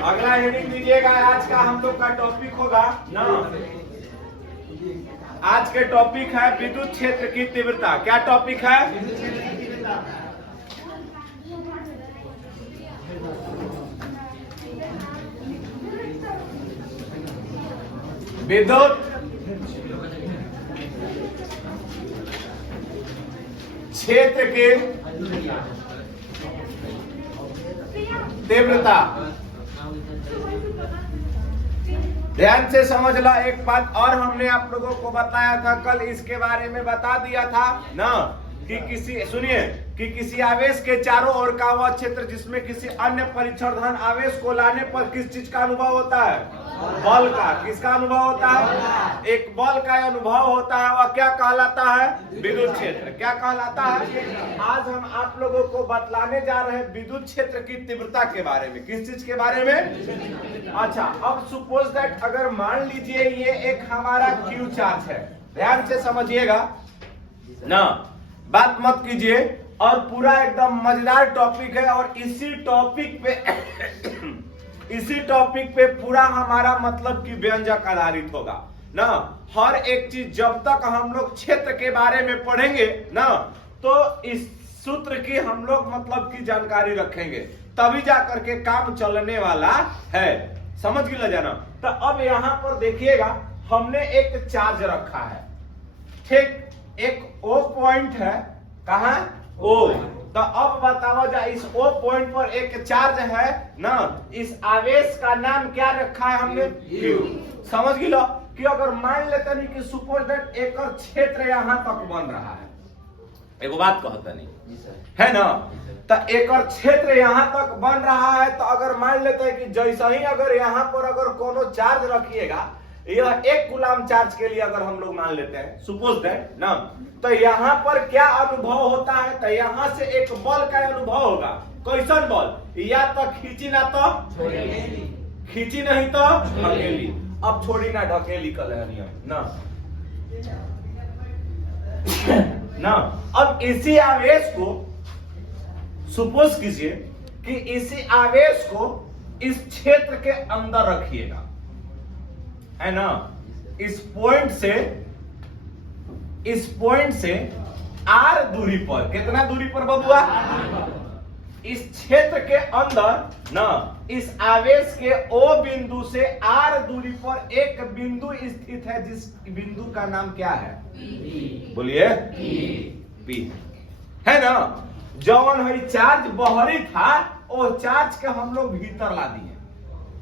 अगला हेडिंग दीजिएगा। आज का हम लोग का टॉपिक होगा ना, आज के टॉपिक है विद्युत क्षेत्र की तीव्रता। क्या टॉपिक है? विद्युत क्षेत्र की तीव्रता। ध्यान से समझ लो एक बात और, हमने आप लोगों को बताया था कल, इसके बारे में बता दिया था ना कि किसी आवेश के चारों ओर का वह क्षेत्र जिसमें किसी अन्य परिक्षण धन आवेश को लाने पर किस चीज का अनुभव होता है? बल का। किसका अनुभव होता है? एक बल का अनुभव होता है। वह क्या कहलाता है? विद्युत क्षेत्र। क्या कहलाता है? आज हम आप लोगों को बतलाने जा रहे हैं विद्युत क्षेत्र की तीव्रता के बारे में। किस चीज के बारे में? अच्छा, अब सपोज दैट अगर मान लीजिए ये एक हमारा क्यू चार्ज है, ध्यान से समझिएगा ना, बात मत कीजिए, और पूरा एकदम मजेदार टॉपिक है, और इसी टॉपिक पे पूरा हमारा मतलब कि व्यंजक आधारित होगा ना। हर एक चीज जब तक हम लोग क्षेत्र के बारे में पढ़ेंगे ना, तो इस सूत्र की हम लोग मतलब की जानकारी रखेंगे, तभी जाकर के काम चलने वाला है। समझ गए जाना। तो अब यहां पर देखिएगा, हमने एक चार्ज रखा है, ठीक, एक O पॉइंट है। कहां? O। तो अब बताओ जा, इस O पॉइंट पर एक चार्ज है ना, इस आवेश का नाम क्या रखा है हमने? Q। समझ गए लो कि अगर मान लेते नहीं कि सपोज दैट एक क्षेत्र यहां तक बन रहा है, एगो बात कहता नहीं है ना, तो एक क्षेत्र यहां तक बन रहा है, तो अगर मान लेते हैं कि जैसा ही अगर यहां पर अगर कोनो चार्ज रखिएगा, यह एक कूलम चार्ज के लिए अगर हम लोग मान लेते हैं सपोज दैट ना, तो यहाँ पर क्या अनुभव होता है? तो यहाँ से एक बल का अनुभव होगा। कैसन बल? या तो खींची ना तो खींची, नहीं तो ढकेली। अब छोड़ी ना ढकेली कल ना ना। अब इसी आवेश को सपोज कीजिए कि इसी आवेश को इस क्षेत्र के अंदर रखिएगा, है ना। इस पॉइंट से आर दूरी पर, कितना दूरी पर बबुआ? इस क्षेत्र के अंदर ना, इस आवेश के O बिंदु से आर दूरी पर एक बिंदु स्थित है, जिस बिंदु का नाम क्या है? बोलिए। P है ना। जौन है चार्ज बहरी था, वो चार्ज के हम लोग भीतर ला दिए।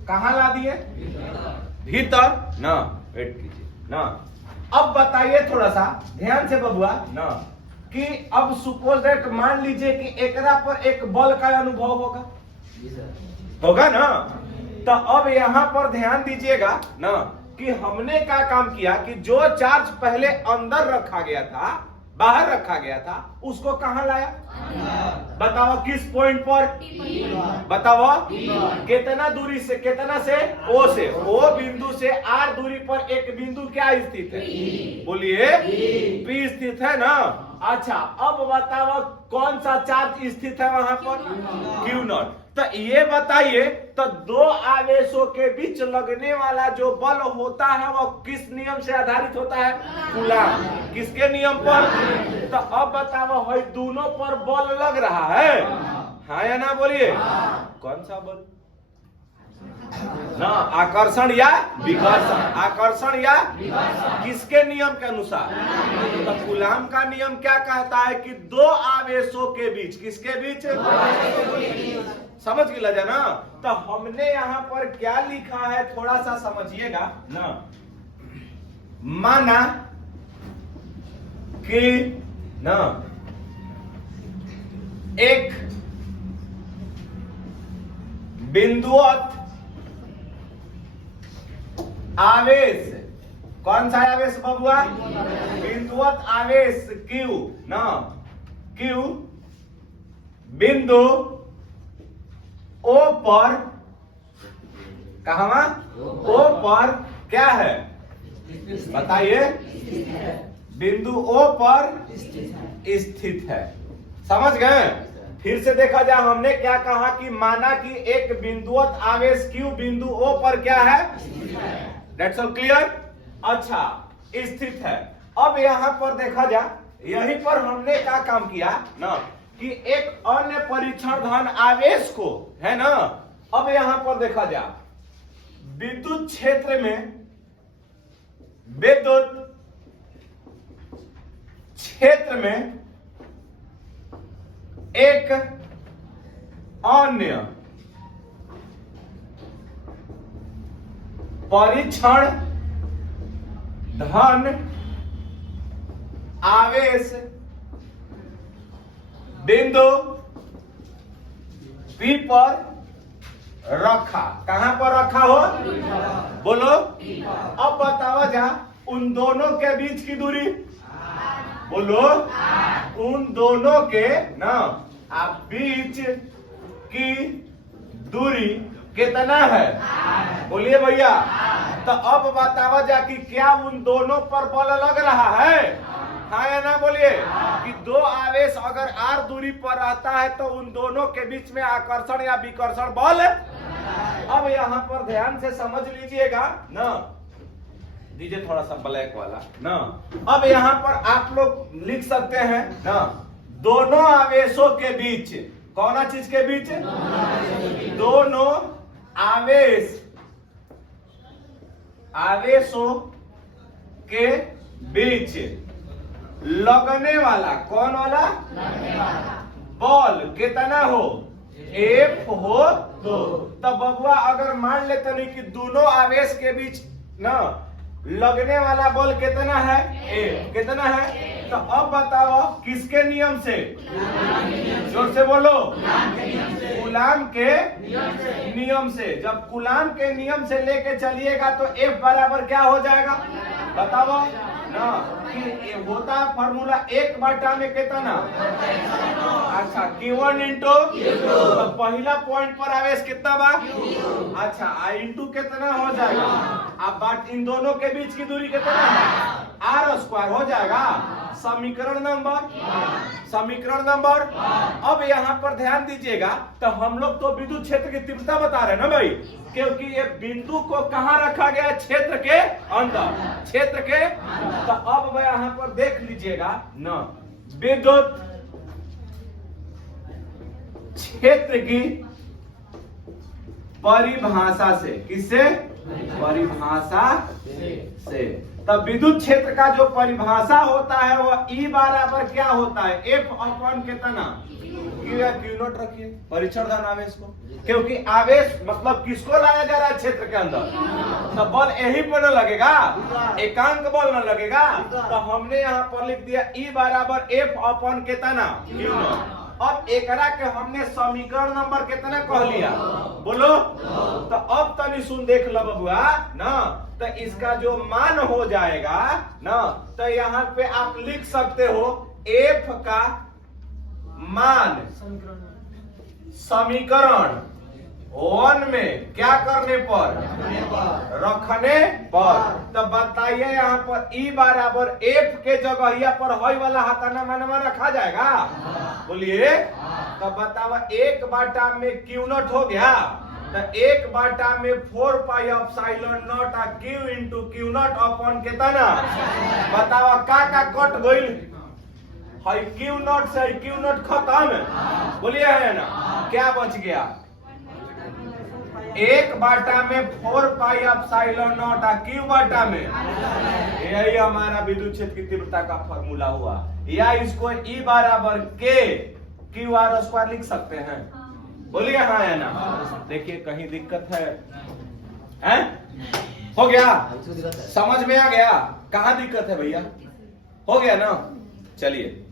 कहां ला दिए? भीतर ना। वेट कीजिए ना। अब बताइए थोड़ा सा ध्यान से बबुआ ना, कि अब सपोज दैट मान लीजिए कि एकरा पर एक बल का अनुभव होगा ना। तो अब यहां पर ध्यान दीजिएगा ना कि हमने क्या काम किया कि जो चार्ज पहले अंदर रखा गया था, बाहर रखा गया था, उसको कहां लाया? बताओ किस पॉइंट पर? बताओ कितना दूरी से, कितना से? O से। O बिंदु से R दूरी पर एक बिंदु क्या स्थित है? बोलिए। P स्थित है ना। अच्छा, अब बताओ कौन सा चार्ज स्थित है वहां पर? Q not. तो ये बताइए, तो दो आवेशों के बीच लगने वाला जो बल होता है वो किस नियम से आधारित होता है? कूलम। किसके नियम पर? तो अब बताओ, है दोनों पर बल लग रहा है, हाँ या ना? बोलिए। कौन सा बल? ना, आकर्षण या विकर्षण? आकर्षण या किसके नियम के अनुसार? तो कूलम का नियम क्या कहता है कि दो आवेशों के बीच, किसके बीच? समझ गया जाना। तो हमने यहां पर क्या लिखा है, थोड़ा सा समझिएगा ना। माना कि ना एक बिंदुवत आवेश, कौन सा आवेश बबुआ? बिंदुवत आवेश Q ना, Q बिंदु O पर, कहां? O पर क्या है? बताइए। बिंदु O पर स्थित है। समझ गए? फिर से देखा जाए, हमने क्या कहा कि माना कि एक बिंदुवत आवेश Q बिंदु O पर क्या है, दैट्स ऑल क्लियर। अच्छा, स्थित है। अब यहां पर देखा जाए, यहीं पर हमने क्या काम किया ना कि एक अन्य परीक्षण धन आवेश को, है ना, अब यहां पर देखा जाए विद्युत क्षेत्र में, विद्युत क्षेत्र में एक अन्य परीक्षण धन आवेश बिंदु P पर रखा। कहां पर रखा हो, बोलो। अब बताओ जा, उन दोनों के बीच की दूरी, बोलो, उन दोनों के ना बीच की दूरी कितना है, बोलिए भैया। तो अब बतावा जा कि क्या उन दोनों पर बल लग रहा है, हाँ या ना, बोलिए। कि दो आवेश अगर r दूरी पर रहता है तो उन दोनों के बीच में आकर्षण या विकर्षण बल। अब यहाँ पर ध्यान से समझ लीजिएगा ना, दीजिए थोड़ा सा ब्लैक वाला ना। अब यहाँ पर आप लोग लिख सकते हैं ना, दोनों आवेशों के बीच, कौन चीज के बीच, दोनों आवेशों के बीच लगने वाला, कौन वाला, बल कितना हो, F हो। तो तब बबुआ अगर मान लेते नहीं कि दोनों आवेश के बीच ना लगने वाला बल कितना है, F कितना है। तो अब बताओ किसके नियम से, जोर से बोलो, कूलाम के नियम से। जब कूलाम के नियम से लेके चलिएगा तो F बराबर क्या हो जाएगा, बताओ ना। कि होता फार्मूला 1 में कितना, अच्छा Q1 इंटू, तो पहला पॉइंट पर आवेश कितना बा, अच्छा इंटू कितना हो जाएगा, अब इन दोनों के बीच की दूरी कितना है, r² हो जाएगा। समीकरण नंबर। अब यहाँ पर ध्यान दीजिएगा, तो हम लोग तो विद्युत क्षेत्र की तीव्रता बता रहे हैं ना भाई, क्योंकि ये बिंदु को कहाँ रखा गया, क्षेत्र के अंदर, क्षेत्र के। तो अब यहाँ पर देख लीजिएगा ना, विद्युत क्षेत्र की परिभाषा से, किससे, परिभाषा से। तब विद्युत क्षेत्र का जो परिभाषा होता है वो E बराबर क्या होता है, F अपॉन कितना, Q या Q0 रखिए परीक्षण धन आवेश को, क्योंकि आवेश मतलब किसको लाया जा रहा है क्षेत्र के अंदर, तो बल यही पर न लगेगा, एकांक बल न लगेगा। तो हमने यहाँ पर लिख दिया E बराबर F अपॉन कितना, Q0। अब एकरा के हमने समीकरण नंबर कितना कह लिया, बोलो। तो अब तनी सुन देख लो बबुआ ना, तो इसका जो मान हो जाएगा ना, तो यहाँ पे आप लिख सकते हो F का मान समीकरण 1 में क्या करने पर, रखने पर। तो बताइए यहाँ पर E बराबर F के जगह पर हई वाला हाथाना मानवा रखा जाएगा, बोलिए। तो बतावा 1 में Q0 हो गया, तो 1 में 4 pi epsilon not Q into Q0 upon कितना, बतावा का कट गइल, हई Q0 से Q0 खत्म, बोलिए है ना, क्या बच गया, 1 में 4 पाई एप्सिलॉन नॉट Q में। यही हमारा विद्युत क्षेत्र की तीव्रता का फॉर्मूला हुआ, या इसको E बराबर K QR² लिख सकते हैं, बोलिए हाँ या ना। देखिए कहीं दिक्कत है? हो गया, समझ में आ गया, कहाँ दिक्कत है भैया, हो गया ना, चलिए।